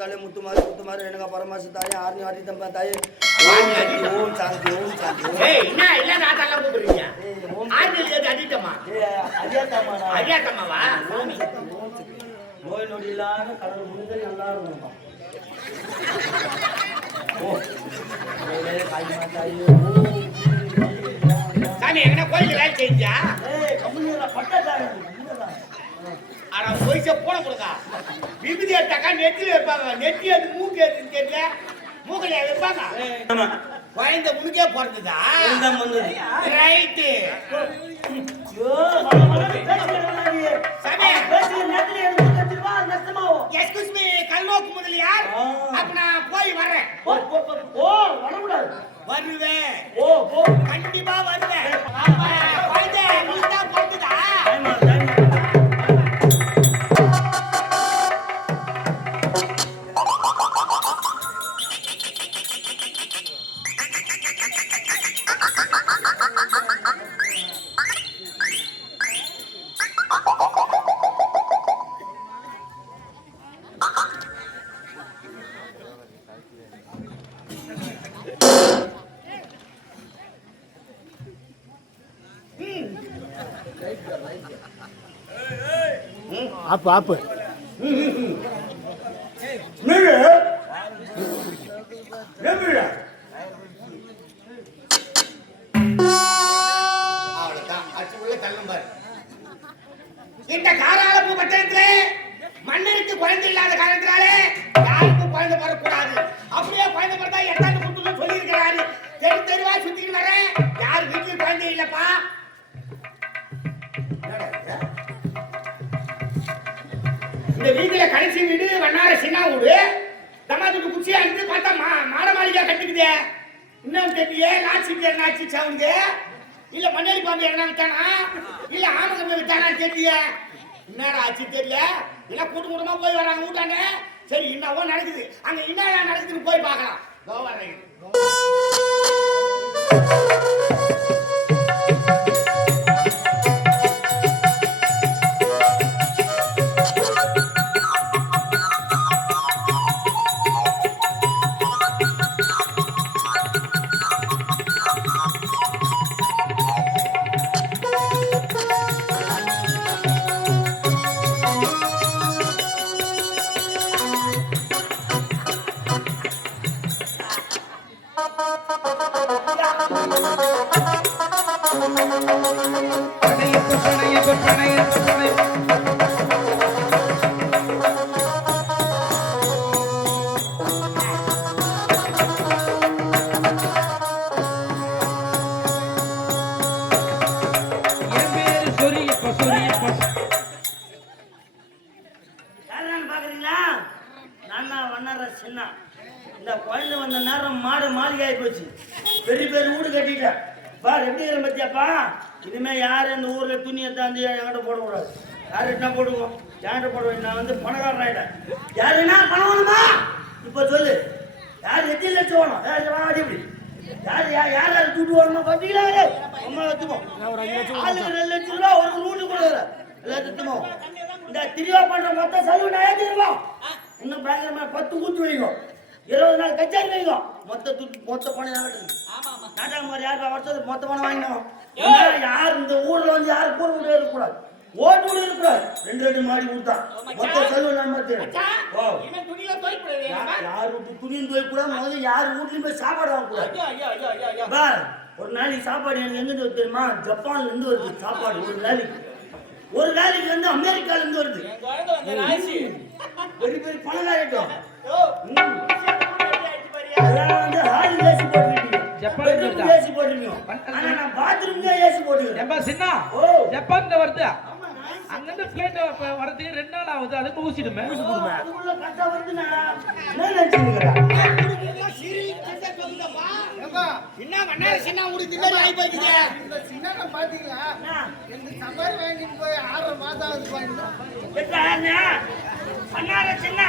தாயே முத்துமாரி எனக்கு பரமாசு தாயே ஆர்னி வாரி தம்பா தாயே ஓம் சாந்தி ஓம் சாந்தி. என்ன இல்ல நான் தள்ள கூப்பிடுறீங்க ஆர்னி இல்ல அடிட்டமா அடியாத்தமாவா நோய் நொடி இல்லாத கடவுள் முழுதல் நல்லா இருக்கணும். சாமி எங்கன்னா கோயிலுக்கு வேலை செஞ்சா பட்டாச்சாரம் ஆனா போயிச்ச போட கொடுக்கா விபதி எடுத்தாக்கா நெத்தில வைப்பாங்க நெத்தி அது மூக்கு எடுத்துன்னு தெரியல மூக்கல வைப்பாங்க குழந்தை முனுக்கே பிறந்ததா ரைட்டு எக்ஸ்கியூஸ் மீ கல்நோக்கு முதலியார் அப்ப நான் போய் வரேன் வருவேன் கண்டிப்பா வருவேன் குழந்தை முழுதா பிறந்ததா ஆப்பு ஆப்பு இந்த காராளப்பு பட்டணத்திலே மன்னருக்கு குழந்தை இல்லாத காரணத்தினாலே யாருக்கும் குழந்தை வரக்கூடாது. அப்படியே குழந்தை பிறந்தா எட்டாண்டு குடுத்துன்னு சொல்லி இருக்கிறாரு. தெரு தெருவா சுத்திட்டு வரேன் யார் வீட்டுல குழந்தை இல்லப்பா. இந்த வீட்டுல கடைசி வீடு வண்ணார சின்ன வீடு தமாத்துக்கு குச்சியா இருந்து பார்த்தா மாட மாளிகா கட்டுக்குதே. இன்னும் தெரியல லாட்சிக்கு என்ன ஆச்சு சாவுங்க இல்ல மண்ணேரி பாம்பு என்ன விட்டானா இல்ல ஆமகம்பு விட்டானான்னு தெரியல. என்னடா ஆச்சு தெரியல. எல்லாம் கூட்டு கூட்டமா போய் வராங்க வீட்டாண்ட. சரி என்னவோ நடக்குது அங்க என்ன நடக்குதுன்னு போய் பார்க்கலாம். இந்த குழந்தை வந்த நேரம் மாடு மாளிகை போச்சு. பெரிய பெரிய வீடு கட்டிட்டேன் பார் எப்படி பத்தியாப்பா. இனிமே யாரும் இந்த ஊர்ல துணியை தாண்டி என்கிட்ட போடக்கூடாது. யாரு என்ன போடுவோம் என்கிட்ட போடுவேன். நான் வந்து பணக்காரன் ஆயிட்டேன். யாரு என்ன பணம் வேணுமா இப்ப சொல்லு. யார் 8 லட்சம் வேணும் எப்படி யார் யாராவது துட்டு வேணுமா பார்த்தீங்களா அம்மா வச்சுப்போம். 2 லட்சம் ரூபா ஒரு நூறு கூட எல்லாத்துக்குமோ இந்த திரிவா பண்ற மொத்த செலவு நான் ஏற்றிடுவோம். இன்னும் பயங்கரமா 10 ஊத்து வைங்க 20 நாள் கச்சாரி வைங்க. மொத்த பணம் நாட்டாங்க மாதிரி யார் வருஷத்துக்கு மொத்த பணம் வாங்கினோம். யார் இந்த ஊர்ல வந்து யாரும் கூற வீடு இருக்கக்கூடாது. ஓட்டு வீடு இருக்கக்கூடாது. 2 மாடி ஊட்டா மொத்த செலவு நம்ம யார் வீட்டு துணியும் துவைக்கூடாது. முதல்ல யார் வீட்லயும் போய் சாப்பாடு வாங்கக்கூடாது. ஒரு நாளைக்கு சாப்பாடு எனக்கு எங்க தெரியுமா ஜப்பான்ல இருந்து வருது சாப்பாடு. ஒரு நாளைக்கு வந்து அமெரிக்கால இருந்து வருது. பெரிய பெரிய பணக்காரட்டும் வந்து ஹால் ஏசி போட்டுருக்கீங்க ஜப்பான் ஏசி போட்டுருக்கீங்க. ஆனா நான் பாத்ரூம்ல ஏசி போட்டுருக்கேன். சின்ன ஜப்பான்ல வருது அங்கிருந்து பிளேட் வரதுக்கு 2 நாள் ஆகுது. அதுக்கு ஊசிடுமே அதுக்குள்ள கட்டா வந்து நான் என்ன நினைச்சிருக்கேன். என்ன மண்ணார சின்ன ஊருக்கு மாதிரி ஆகி போயிடுங்க. இந்த சின்ன பாத்தீங்களா இந்த சம்பர் வாங்கிட்டு போய் 6 மாசம் ஆகுது பண்ணார சின்ன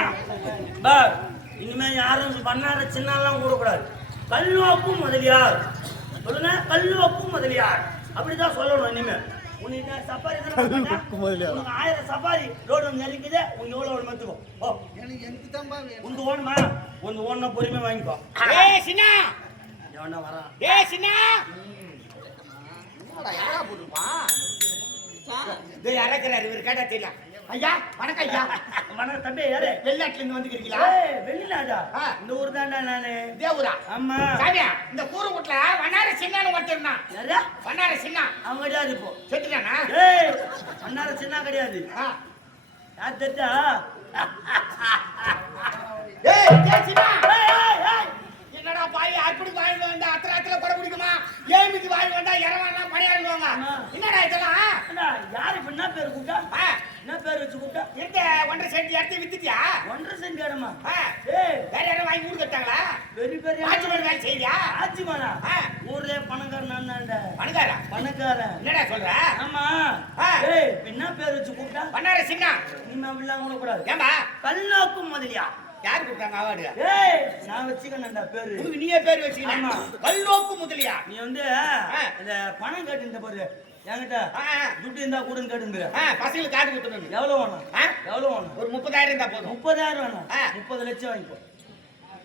பார். இனிமே யாரும் பண்ணார சின்னலாம் கூடக்கூடாது. கல்வாக்கும் முதலியார் சொல்லுங்க. கல்வாக்கும் முதலியார் அப்படிதான் சொல்லணும். இனிமே உனக்கு சஃபாரி உனக்கு 1000 சஃபாரி ரோடு வந்து நினைக்குது உனக்கு எவ்வளோ ஒன்று மத்துக்கோ ஓ எனக்கு எனக்கு தான்பா வேணும். உனக்கு ஓணுமா உனக்கு ஓணுனா பொறுமையாக வாங்கிக்கோ ஏய் சின்னா எவனா வரான் ஏய் சின்னா என்னடா யாரா போடுப்பா டேய் அரக்கறாரு இவர் கேட்டா தெரியல ஐயா வணக்கம் ஐயா வணக்கம் தம்பி யாரு வெளிநாட்டுல இருந்து வந்துக்கிறீங்களா ஏய் வெளிநாடா இந்த ஊர் தான்டா நானு தேவரா ஆமா சாமியா இந்த கூறு வீட்டுல வண்ணார சின்னான்னு ஒருத்தர் தான் யாரா வண்ணார சின்னா அவன் கிடையாது இப்போ செத்துட்டானா ஏய் அண்ணார சின்ன கிடையாது ஆ. யார் தெரிஞ்சா ஏய் ஏய் சின்னா என்னடா பாய் அப்படி வாங்கி வந்தா அத்தராத்துல கூட குடிக்குமா ஏமிக்கு வாங்கி வந்தா இரவெல்லாம் பணியாடுவாங்க என்னடா இதெல்லாம் அண்ணா யார் இப்ப என்ன பேர் கூப்பிட்டா ஆ, என்ன பேர் வச்சு கூப்பிட்டா இருந்த 1.5 சென்ட் எடுத்து வித்துட்டியா 1.5 சென்ட் இடமா ஆ, ஏய் வேற யாரும் வாங்கி ஊடு கட்டாங்களா பெரிய பெரிய ஆட்சி வேலை செய்யா ஆச்சிமானா ஆ. ஊர்லயே பணக்காரன் நான்தான்டா பணக்காரா பணக்காரன் என்னடா சொல்ற ஆமா ஆ. ஏய் இப்ப என்ன பேர் வச்சு கூப்பிட்டா வண்ணார சின்னா இனிமே அப்படிலாம் கூட கூடாது ஏம்பா கல்லாக்கும் முதலியா யார் கொடுத்தாங்க அவார்டு ஏய் நான் வச்சுக்கணும்டா பேரு உனக்கு நீயே பேர் வச்சுக்கலாம் ஆமா. கல்லோக்கு முதலியா நீ வந்து இந்த பணம் கேட்டு பாரு என்கிட்ட ஆ, ஆ. துட்டு இருந்தா கூடன்னு கேட்டுங்கிற பசங்களுக்கு காட்டு கொடுத்துடணும் எவ்வளவு வேணும் ஆ? எவ்வளவு வேணும் ஒரு 30,000 இருந்தா போதும் 30,000 வேணும் ஆ. 30 லட்சம் வாங்கிக்கோ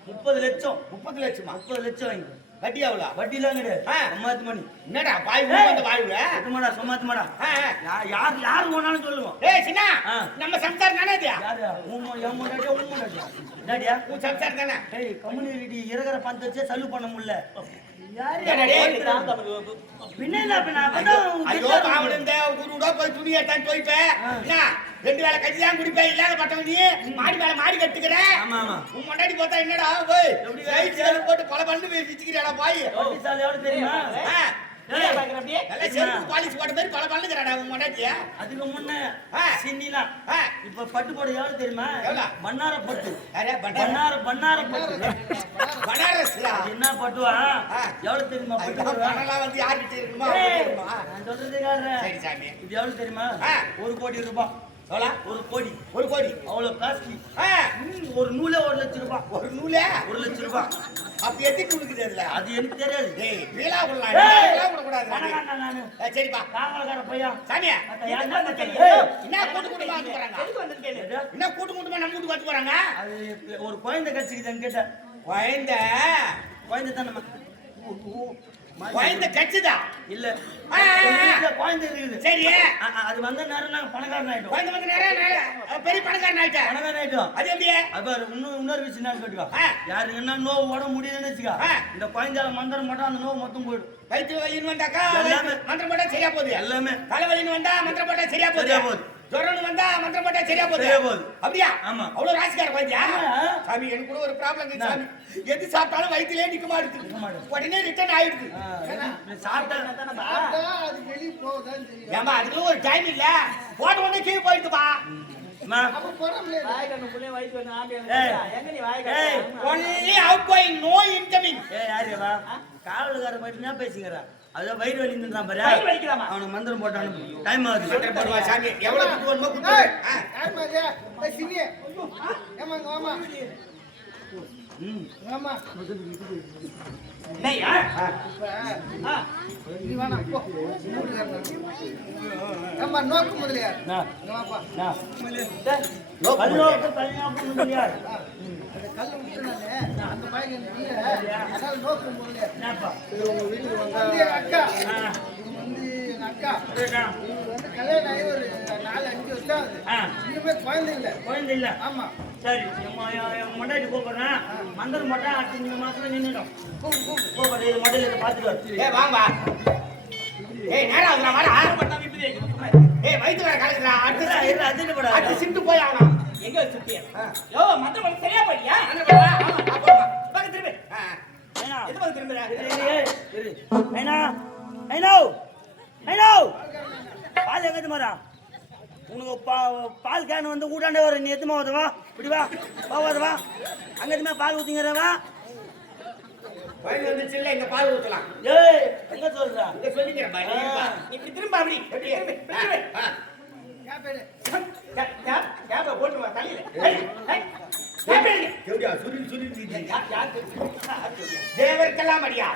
30 லட்சம் 30 லட்சமா 30 லட்சம் வாங்கிக்கோ வட்டி எவ்வளோ வட்டிலாம் கிடையாது ஆ. சம்மாத்து மணி என்னடா பாய் ஏய். வந்து வாழ்வு எட்டுமாடா சம்மாத்து மாடா யாரு வேணாலும் சொல்லுவோம் ஏய் சின்னா ஆ. நம்ம சம்சாரம் தானே இது யாரு என் முன்னாடியா உன் முன்னாடியா டாடியா உன் சம்சாரம் தானே ஏய் கம்யூனிட்டி இருக்கிற பணத்தை வச்சே சல்யூ பண்ண முடியல என்னடா டேய்? பின்ன என்ன பின்ன அப்பதான் ஐயோ பாவம் இந்த குருடா போய் துணி எடுத்தான் போய்ப்பேன் ஆ. என்ன 2 வேளை கஞ்சி தான் குடிப்பேன் இல்லாத பட்டவன் நீ மாடி மேல மாடி கட்டுக்கிற ஆமா ஆமா உன் முன்னாடி பார்த்தா என்னடா போய் எப்படி லைட் சேர் போட்டு பல பண்ணு வச்சுக்கிறடா பாய் சாலையோட தெரியுமா ஆ. ஏய், நல்லா செருப்பு பாலிஷ் போட்ட மாதிரி பல பண்ணுங்கிறடா உன் முன்னாடி அதுக்கு முன்ன ஆ. சின்னிலாம் ஆ. இப்ப பட்டு போட எவ்வளவு தெரியுமா எவ்வளவு? பன்னார பட்டு அரே பண்டார பன்னார பட்டு பனாரஸ்லா அது என்ன பட்டுவா ஆ. எவ்வளவு தெரியுமா பட்டு அதுதான் போடுவா? பணம்லாம் வந்து யார்கிட்ட இருக்குமா ஏய், அவன்கிட்ட இருக்குமா? நான் சொல்றது கேளுடா. சரி சாமி இது எவ்வளவு தெரியுமா ஆ. 1 கோடி ரூபாய் எவ்வளோ 1 கோடி 1 கோடி அவ்வளவு காஸ்ட்லி ஆ. ஒரு நூலே 1 லட்சம் ரூபாய் ஒரு நூலே 1 லட்சம் ரூபாய் அப்ப எத்திட்டு கொடுக்குது அதுல அது எனக்கு தெரியாது டேய் வீலா விடலாம் ஏய், வீலா விடக்கூடாது பணக்காரன் நானு சரிப்பா காவல்கார பையன் சாமியா அத்த யாருன்னா என்ன தெரியும். ஏய், என்ன கூட்டு கூட்டமா வந்து போறாங்க எது? என்ன கூட்டு கூட்டமா நம்ம வீட்டுக்கு வந்து போறாங்க அது ஒரு குழந்தை கட்சிக்குதான்னு கேட்டேன் குழந்தை குழந்தை தானே குழந்தை கட்சிதா இல்ல ஆ, ஆ, ஆ. இல்ல, குழந்தை இருக்குது சரி அது வந்த நேரம் நாங்க பணக்காரன் ஆயிட்டோம் குழந்தை வந்து நேரம் பெரிய பணக்காரன் ஆயிட்டா பணக்காரன் ஆயிட்டோம் அது எப்படியே அது பாரு, இன்னொரு விஷயம் நான் கேட்டுக்கோ ஆ. யாருங்கன்னா நோவு ஓட முடியுதுன்னு வச்சுக்கோ ஆ. இந்த குழந்தையால மந்திரம் மட்டும் அந்த நோவு மொத்தம் போயிடும் வயிற்று வலின்னு வந்தாக்கா எல்லாமே. மந்திரம் போட்டா சரியா போகுது எல்லாமே தலைவலின்னு வந்தா மந்திரம் போட்டா சரியா போகுது சரியா போகுது. ஜுரம்னு வந்தா மந்திரம் போட்டா சரியா போகுது சரியா போகுது. அப்படியா ஆமா. அவ்வளவு ராசிக்கார குழந்தையா ஆமா. சாமி எனக்கு கூட ஒரு ப்ராப்ளம் இருக்கு சாமி எது சாப்பிட்டாலும் வயிற்றுலயே நிக்க மாட்டுது மாட்டுது. உடனே ரிட்டர்ன் ஆயிடுது சாப்பிட்டா பார்த்தா அது வெளியே போகுதான்னு தெரியும். ஏமா அதுக்கு ஒரு டைம் இல்ல போட்ட உடனே கீழே போயிடுதுப்பா அப்ப போட முடியாது. Only outgoing no incoming யாரு வா காவல்கார போயிட்டு என்ன பேசிக்கிறா அதான் வயிறு வலி நின்றான் பாரு வயிறு வலிக்குதாமா? அவனுக்கு மந்திரம் போட்டு அனுப்பு டைம் ஆகுது மந்திரம் போடுவா சாமி எவ்வளவு குத்து வேணுமோ குத்து ஏய், ஆ. யாரும்மா இது? ஏய், சின்னி. ஏம்மா, இங்க வாம்மா. ம் இங்க வாம்மா. என்னய்யா? இப்ப, நீ வேணா, போ. வீட்டுக்காரன். ஏம்மா, நோக்கு முதலியார். நான் இங்க வாப்பா. நான் கல்லோக்கு கல்யாணம் முடியாது அந்த கல்லு விட்டுனாலே, அந்த பையன் எனக்கு இல்ல. அதனால நோக்கு முதலியார். என்னப்பா வந்து எங்க அக்கா. இவங்க வந்து எங்க அக்கா. சரிதான். இவங்க வந்து கல்யாணம் ஆகி ஒரு 4-5 வருஷம் ஆகுது. ஆ இனிமே குழந்தை இல்ல. குழந்தை இல்ல ஆமா. சரி என் மண்டாட்டி கூப்பிடுறேன் மந்திரம் போட்டா அடுத்த இந்த மாசத்துல நின்றுடும் கூப்பிடுறேன் இது மட்டும் இதை பார்த்துட்டு ஏய் வாங்க வா ஏய் நேரா ஆகுது நான் வரேன் ஏய் வயித்து வர கலக்குறா அடுத்து அர்ஜென்ட் படாது அடுத்து சிந்து போய் ஆகலாம் எங்க சுத்தி யோ மந்திரம் வந்து சரியா போடியா என்ன பண்ணா ஆமா பாப்போமா பக்கம் திரும்பி ஐனா எது பக்கம் திரும்புற இரு ஐனா ஐனோ ஐனோ பால் எங்க மாறா உனக்கு பால் கேன் வந்து ஊடாண்டே வர நீ எத்துமா வா இப்படி வா வா அங்க எதுமே பால் ஊத்திங்கிறவா வயிறு வந்துச்சு இல்ல இங்க பால் ஊத்தலாம் ஏய் எங்க சொல்றா இங்க சொல்லிக்கிறேன் பாய் நீ இப்படி திரும்ப அப்படி எப்படி கேப்பேடு. கேப்ப போட்டு வா தலையில கேப்ப எப்படியா சுருள் சுருள் தேவருக்கெல்லாம் அடியா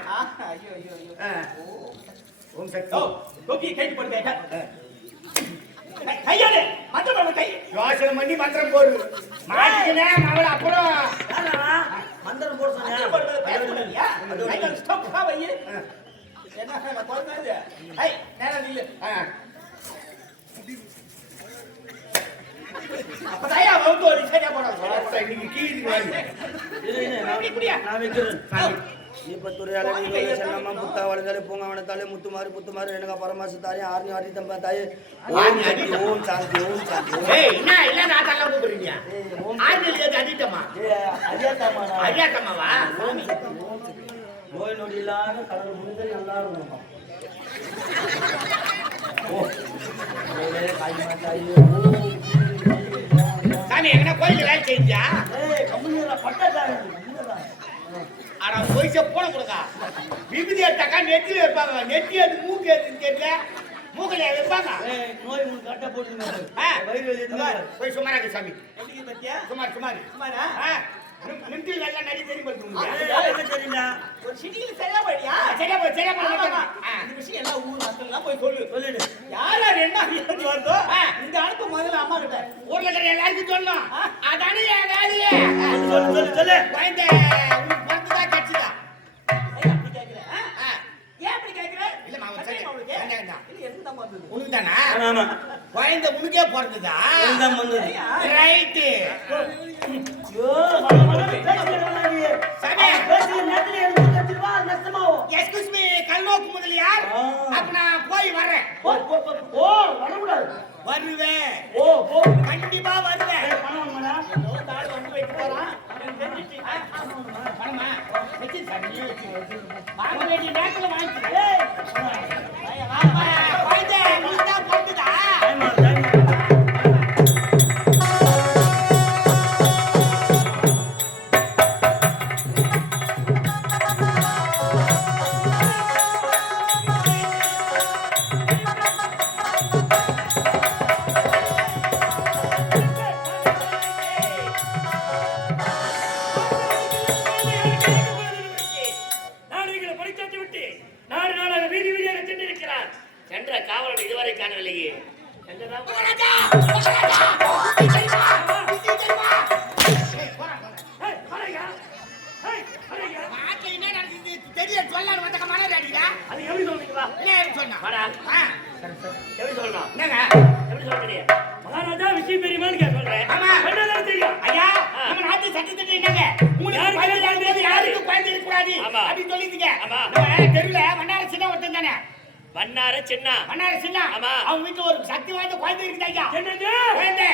ஐயோ ஐயோ ஐயோ ஓம் சக்தி. ஓ ஓகே கை போடு கையாடு மந்திரம் கை யோசனை பண்ணி மந்திரம் போடு. மாட்டிக்கினே அவள அப்புறம் யாரா மந்திரம் போட மந்திரம் போடுறது பேசலையா கையால ஸ்டாப் பா வை என்ன நான் போறது ஐ நேரா நில்லு அப்பதாயா வந்து ஒரு சரியா போறாங்க இன்னைக்கு கீழி வாங்கி நான் வைக்கிறேன். இப்பத்துறையாள செல்லம்மா முத்தா வளர்ந்தாலே பூங்காவனத்தாலே முத்துமாறு புத்துமாறு எனக்கு பரமாசு தாயே ஆர்னி ஆடி தம்பா தாயே ஓம் சாந்தி ஓம் சாந்தி ஓம் சாந்தி ஏய் என்ன இல்ல நான் தள்ள கூப்பிடுறீங்க ஆர்னி ஏது அடிட்டமா அஜாத்தம்மா அடியாட்டமாவா நோய் நொடி இல்லாத கடவுள் முழுதல் நல்லா இருக்கும். சாமி எங்கனா கோயிலுக்கு வேலை செஞ்சா பட்டக்காரன் ஆனா போய்ச்ச போட கொடுக்கா விபதி எடுத்தாக்கா நெத்தில வைப்பாங்க நெத்தி அது மூக்கு எதுன்னு தெரியல மூக்கல வைப்பாங்க நோய் உங்களுக்கு கட்ட போட்டு ஆ. வயிறு வெளியே போய் சுமாராக சாமி எப்படி பத்தியா சுமார் சுமார் சுமாரா நிமிஷம் நல்லா நடி தெரியும் தெரியுங்களா ஒரு சிட்டில சரியா படியா சரியா போய் சரியா போய் இந்த விஷயம் எல்லாம் ஊர் மக்கள்லாம் போய் சொல்லு சொல்லிடு யார் யார் என்ன வியாதி வருதோ ஆ. இந்த அனுப்பு முதல்ல அம்மா கிட்ட ஊர்ல இருக்கிற எல்லாருக்கும் சொல்லணும் அதானே என் வேலையே சொல்லு சொல்லு சொல்லு குழந்தை உனக்கு பிறந்ததா கட்சிதா ஏய், அப்படி கேக்குற ஆ? ஏன் அப்படி கேக்குற இல்ல, மாமா, சரி, சரி. அவளுக்கு. வேண்டாம், வேண்டாம். இல்ல, எதுக்கு தான் வந்தது? உனக்கு தானா ஆமா ஆமா குழந்தை உனக்கே பிறந்ததா இதுதான் வந்தது. ஐயா, ரைட்டு ஐயோ சாமி. நேரத்துல எனக்கு கத்திருவா நஷ்டமாவும் எஸ்கூஸ் மீ கல்நோக்கு முதலியார் ஆ. அப்ப நான் போய் வரேன் ஓ வரக்கூடாது வருவேன் ஓ ஓ கண்டிப்பா வருவேன் பணம் வாங்கடா ஏதோ ஒரு ஆள் வந்து வைக்க போறான். எனக்கு தெரிஞ்சிச்சு. பணமா வச்சு சாமி வச்சு வாங்க வேண்டிய நேரத்துல வாங்கிக்கிறேன் குழந்தை உனக்கு தான் பிறந்ததா டைமா டைமா நாடுகளை பறிச்சாச்சு விட்டு நாடு நாடாக வீதி வீதியாக சென்றிருக்கிறார். சென்ற காவலன் இதுவரை காணவில்லையே. எங்கதான் போறான்? ஏய், வரையா? ஏய், வரையா? நாட்டுல என்ன நடக்குது தெரிய சொல்லான்னு வந்தக்க மன அடிக்கிறா அது எப்படி சொல்றீங்களா? என்ன சொன்னா வாடா. ஆ, எப்படி சொல்லணும்? என்னங்க எப்படி சொல்றீங்க? மகாராஜா விஷயம் தெரியுமான்னு கேட்க சொல்றேன். ஆமா. என்னதான் தெரியும்? ஐயா நம்ம நாட்டு சட்டத்திட்ட என்னங்க உங்களுக்கு யாருக்கு குழந்தை குழந்தை இல்லாதது, யாருக்கும் குழந்தை இருக்கக்கூடாது ஆமா. அப்படின்னு சொல்லிட்டீங்க ஆமா. நம்ம தெருவுல வண்ணார சின்ன ஒருத்தன் தானே வண்ணார சின்ன வண்ணார சின்ன ஆமா. அவங்க வீட்டுல ஒரு சக்தி வாய்ந்த குழந்தை இருக்குது ஐயா என்னது? குழந்தை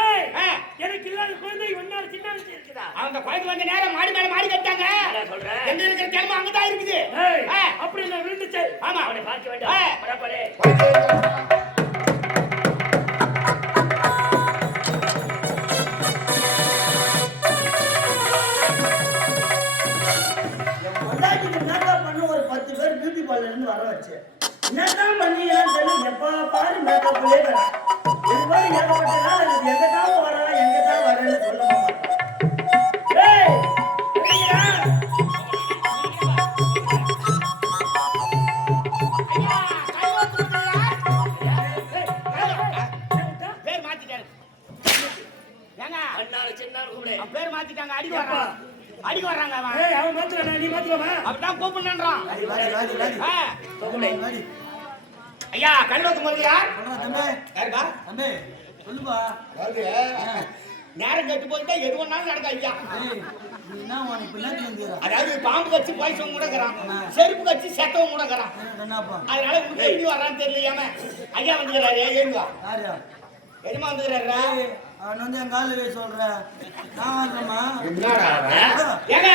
ஏய், ஆ, எனக்கு இல்லாத குழந்தை வண்ணார சின்ன விஷயம் இருக்குதா? அந்த குழந்தை வந்து நேரம் மாடி மேல மாடி கட்டாங்க என்னடா சொல்ற? எங்க இருக்கிற கிழமை அங்கதான் இருக்குது ஏய், ஆ, அப்படி நான் விழுந்துச்சு. ஆமா. அவனை பார்க்க வேண்டாம். ஆ. பரப்பலே. பொண்டாட்டிக்கு மேக்கப் பண்ண ஒரு 10 பேர் பியூட்டி பார்லர்ல இருந்து வர வச்சு என்னதான் பண்ணீங்கன்னு தெரியல எப்ப பாரு மேக்கப்லயே வரேன் இது மாதிரி ஏகப்பட்ட நாள் இருக்குது எங்கதான் வரேன் எங்கதான் வரேன்னு சொல்ல மாட்டேன் ஏய் எங்கடா? ஐயா, கையோட்டு விட்டுறியா? பேர் மாத்திட்டாரு ஏங்க வண்ணார சின்ன கூப்பிடு. அவன் பேர் மாத்திட்டாங்க அடிக்க வர்றான் அடிக்க வர்றாங்க அவன் ஏய், அவன் மாத்துறானா? நீ மாத்துவாமா? அப்படிதான் கூப்பிடுறான் வாடி, வாடி, வாடி. கூப்பிடு. வாடி. ஐயா கல்வத்து முதலியார் சொல்றா தம்பி யாருப்பா தம்பி சொல்லுப்பா அதாவது நேரம் கெட்டு போயிட்டா எது ஒன்னாலும் நடக்கும் ஐயா ஏய் நீ என்ன உனக்கு பின்னாடி வந்துடுறா அதாவது பாம்பு கட்சி பாய்ச்சவங்க முடக்கிறான் செருப்பு கட்சி செத்தவங்க முடக்கிறான் என்னப்பா அதனால உங்களுக்கு எப்படி வர்றான்னு தெரியலையாம ஐயா வந்துக்கிறாரு ஏழுவா யாரியா எதுமா வந்துக்கிறாரா ஏய், அவன் வந்து என் கால போய் சொல்ற நான் வரேம்மா ஏங்க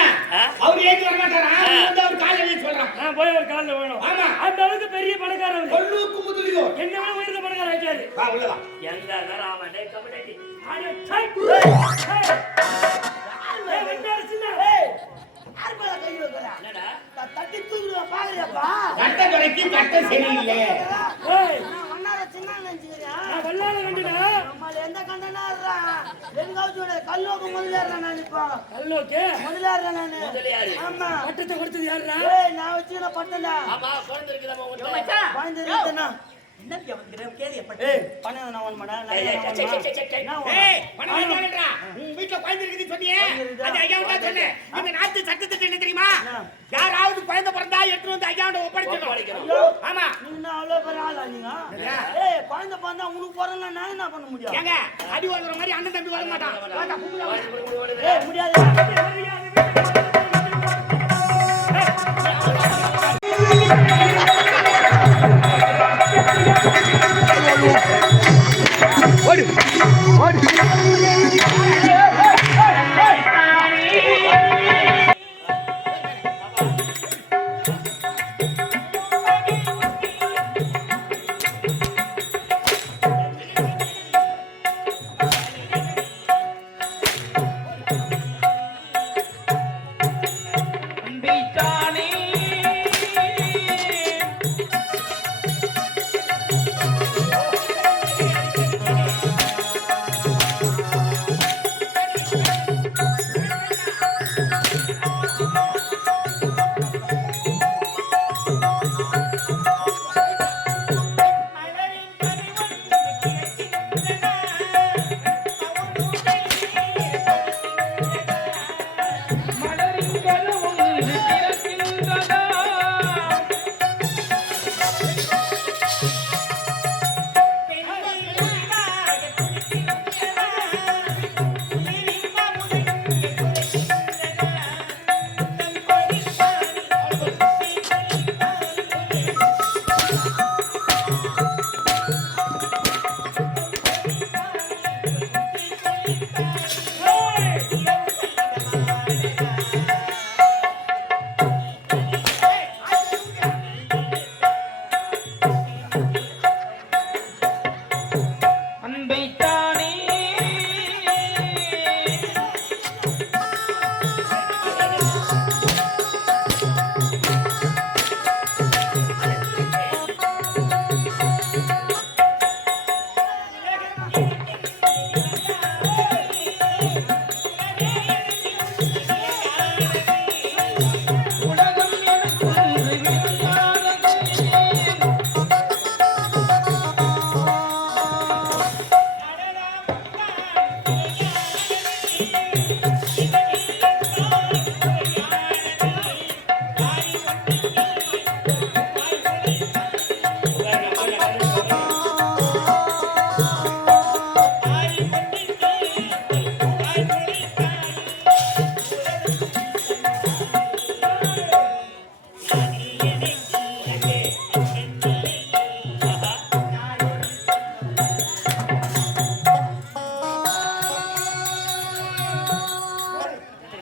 அவரு ஏற்றி வர மாட்டாரா வந்து அவர் காலையில சொல்றான் நான் போய் ஒரு காலில் வேணும். ஆமா அந்த அளவுக்கு பெரிய பணக்காரர். கொள்ளூக்கு முதலியோ என்ன விட உயர்ந்த பணக்காரர் ஆயிட்டாரு. வா உள்ளவா எங்க ராமனே கபடி அட சை ஏய் வண்ணார சின்ன யார் மேல கை வைக்கிறா என்னடா தட்டி தூக்கிடுவா பாக்குறியாப்பா கட்ட துறைக்கு கட்ட சரியில்லை ஏய் மண்ணார சின்ன நினைச்சுக்கிறியா நான் வல்லால கண்டினா நம்மள எந்த கண்டனா எங்க கல்லோக்கு முதலியாரா நான் இப்போ கல்லோக்கே முதலியாரா நானு முதலியாரு. ஆமா பட்டத்தை கொடுத்தது யாருடா? ஏய் நான் வச்சுக்கிற பட்டல ஆமா, குழந்தை இருக்குதாம்மா உன்கிட்ட? மச்சான். வாங்கி இருக்குண்ணா என்னது அவன் கேள்வி எப்ப ஏய் பணம் நான் ஒன் மடா நான் ஏய், ஏய், சே, சே, சே, சே. ஏய் பணம் வேண்டாம்ன்றா உன் வீட்ல குழந்தை இருக்குன்னு சொன்னியே அது ஐயாவுக்கு தான் சொன்னேன் இந்த நாட்டு சட்டத்துக்கு என்ன தெரியுமா யாராவது குழந்தை பிறந்தா எடுத்து வந்து ஐயாவோட ஒப்படைக்கணும் ஒப்படைக்கணும். ஆமா நீங்க அவ்வளோ பெரிய ஆளா நீங்க ஏய் குழந்தை பிறந்தா உனக்கு பிறந்தா நான் என்ன பண்ண முடியும் ஏங்க அடி வாங்குற மாதிரி அண்ணன் தம்பி வர மாட்டான் வாடா, கூப்பிடு. ஏய் முடியாது